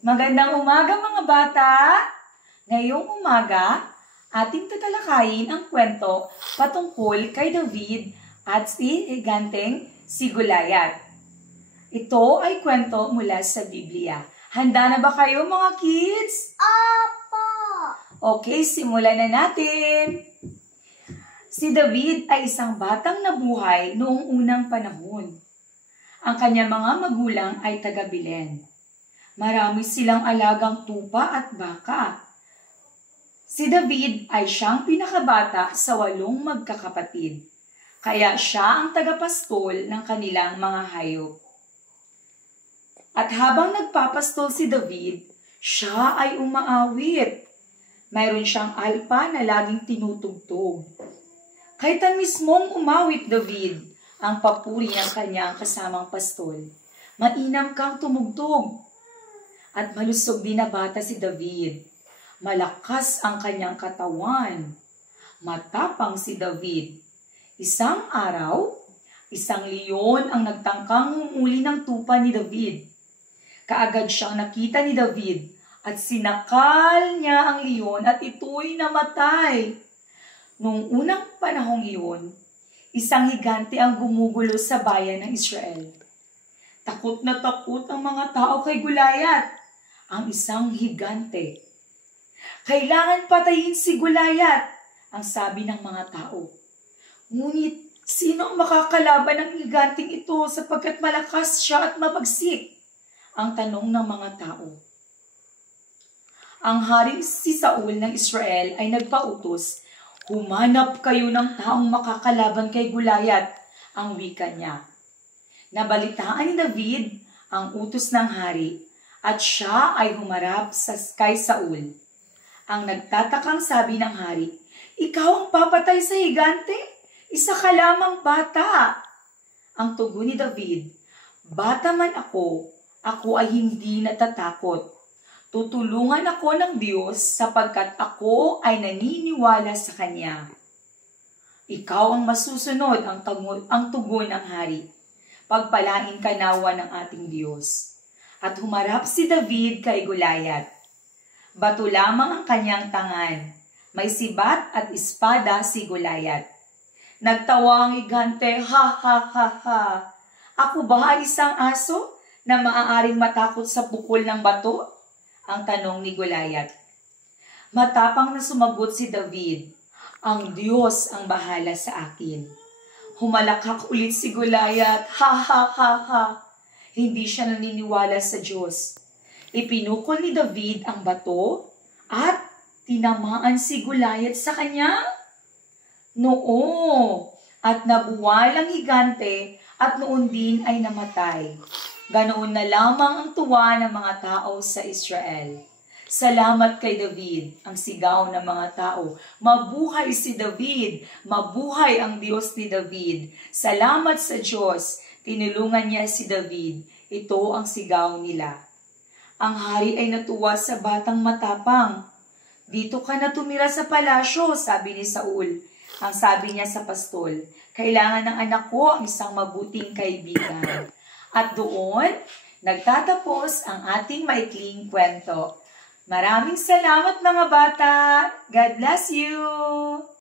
Magandang umaga mga bata! Ngayong umaga, ating tatalakayin ang kwento patungkol kay David at si higanteng si Goliath. Ito ay kwento mula sa Biblia. Handa na ba kayo mga kids? Opo! Okay, simulan na natin! Si David ay isang batang nabuhay noong unang panahon. Ang kanyang mga magulang ay taga-Belen. Marami silang alagang tupa at baka. Si David ay siyang pinakabata sa 8 magkakapatid. Kaya siya ang tagapastol ng kanilang mga hayop. At habang nagpapastol si David, siya ay umaawit. Mayroon siyang alpa na laging tinutugtog. Kahit ang mismong umawit David, ang papuri ng kanyang kasamang pastol. Mainam kang tumugtog. At malusog din na bata si David. Malakas ang kanyang katawan. Matapang si David. Isang araw, isang leon ang nagtangkang humuli ng tupa ni David. Kaagad siyang nakita ni David at sinakal niya ang leon at ito'y namatay. Noong unang panahong iyon, isang higante ang gumugulo sa bayan ng Israel. Takot na takot ang mga tao kay Goliath, ang isang higante. Kailangan patayin si Goliath, ang sabi ng mga tao. Ngunit, sino ang makakalaban ng higanteng ito sapagkat malakas siya at mabagsik? Ang tanong ng mga tao. Ang haring si Saul ng Israel ay nagpautos, humanap kayo ng taong makakalaban kay Goliath, ang wika niya. Nabalitaan ni David ang utos ng hari at siya ay humarap kay Saul. Ang nagtatakang sabi ng hari, ikaw ang papatay sa higante? Isa ka lamang bata. Ang tugon ni David, bata man ako ay hindi natatakot. Tutulungan ako ng Diyos sapagkat ako ay naniniwala sa Kanya. Ikaw ang masusunod ang tugon ng hari. Pagpalain ka nawa ng ating Diyos. At humarap si David kay Goliath. Bato lamang ang kanyang tangan. May sibat at espada si Goliath. Nagtawa ang higante, ha ha ha ha. Ako ba ay isang aso na maaaring matakot sa pukol ng bato? Ang tanong ni Goliath. Matapang na sumagot si David, ang Diyos ang bahala sa akin. Humalakak ulit si Goliath, ha ha ha ha. Hindi siya naniniwala sa Diyos. Ipinukol ni David ang bato at tinamaan si Goliath sa kanya. Noo, at nabuwal ang higante at noon din ay namatay. Ganoon na lamang ang tuwa ng mga tao sa Israel. Salamat kay David, ang sigaw ng mga tao. Mabuhay si David, mabuhay ang Diyos ni David. Salamat sa Diyos, tinulungan niya si David. Ito ang sigaw nila. Ang hari ay natuwa sa batang matapang. Dito ka na tumira sa palasyo, sabi ni Saul. Ang sabi niya sa pastol, kailangan ng anak ko ang isang mabuting kaibigan. At doon, nagtatapos ang ating maikling kwento. Maraming salamat mga bata. God bless you!